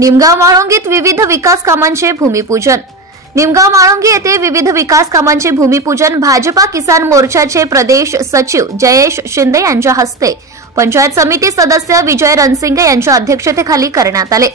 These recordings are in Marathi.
निमगाव म्हाळुंगीत विविध विकास कामांचे भूमिपूजन। निमगाव म्हाळुंगी येथे विविध विकास कामांचे भूमिपूजन भाजपा किसान मोर्चाचे प्रदेश सचिव जयेश शिंदे यांच्या हस्ते पंचायत समिती सदस्य विजय रणसिंगे यांच्या अध्यक्षतेखाली करण्यात आले।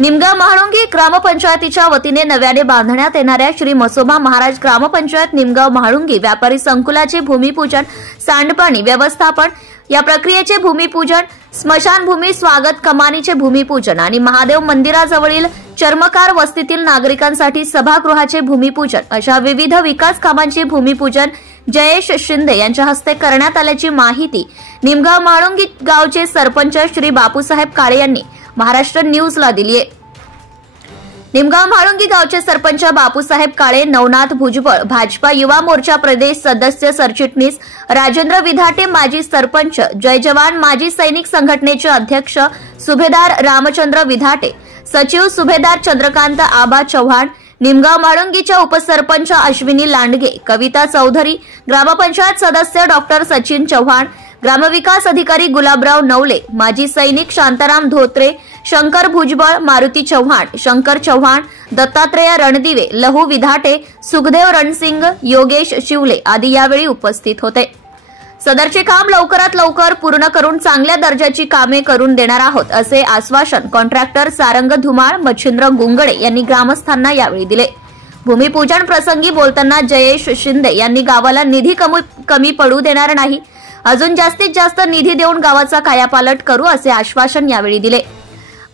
निमगाव म्हाळुंगी ग्रामपंचायतीच्या वतीने नव्याने बांधण्यात येणाऱ्या श्री मसोबा महाराज ग्रामपंचायत निमगाव म्हाळुंगी व्यापारी संकुलाचे भूमिपूजन, सांडपाणी व्यवस्थापन या प्रक्रियेचे भूमिपूजन, स्मशानभूमी स्वागत कमानीचे भूमिपूजन आणि महादेव मंदिराजवळील चर्मकार वस्तीतील नागरिकांसाठी सभागृहाचे भूमिपूजन अशा विविध विकास कामांचे भूमिपूजन जयेश शिंदे यांच्या हस्ते करण्यात आल्याची माहिती निमगाव म्हाळुंगी गावचे सरपंच श्री बापूसाहेब काळे यांनी महाराष्ट्र न्यूजला दिली आहे। निमगाव म्हाळुंगी गावचे सरपंच बापूसाहेब काळे, नवनाथ भुजबळ, भाजपा युवा मोर्चा प्रदेश सदस्य सरचिटणीस राजेंद्र विधाटे, माजी सरपंच जय जवान माजी सैनिक संघटनेचे अध्यक्ष सुभेदार रामचंद्र विधाटे, सचिव सुभेदार चंद्रकांत आबा चव्हाण, निमगाव म्हाळुंगीच्या उपसरपंच अश्विनी लांडगे, कविता चौधरी, ग्रामपंचायत सदस्य डॉक्टर सचिन चव्हाण, ग्रामविकास अधिकारी गुलाबराव नवले, माजी सैनिक शांताराम धोत्रे, शंकर भुजबळ, मारुती चव्हाण, शंकर चव्हाण, दत्तात्रेय रणदिवे, लहू विधाटे, सुखदेव रणसिंग, योगेश शिवले आदी यावेळी उपस्थित होते। सदरचे काम लवकरात लवकर पूर्ण करून चांगल्या दर्जाची कामे करून देणार आहोत असे आश्वासन कॉन्ट्रॅक्टर सारंग धुमाळ, मच्छिंद्र गुंगडे यांनी ग्रामस्थांना यावेळी दिले। भूमिपूजन प्रसंगी बोलताना जयेश शिंदे यांनी गावाला निधी कमी पडू देणार नाही, अजून जास्तीत जास्त निधी देऊन गावाचा कायापालट करू असे आश्वासन यावेळी दिले।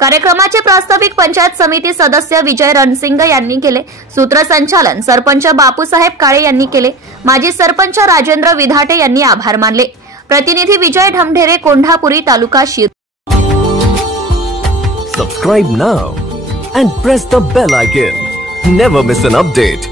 कार्यक्रमाचे प्रास्ताविक पंचायत समिती सदस्य विजय रणसिंग यांनी केले। सूत्रसंचालन सरपंच बापूसाहेब काळे यांनी केले। माजी सरपंच राजेंद्र विधाटे यांनी आभार मानले। प्रतिनिधी विजय ढमढेरे, कोंढापुरी, तालुका Shirur. Subscribe now and press the bell icon. Never miss an update.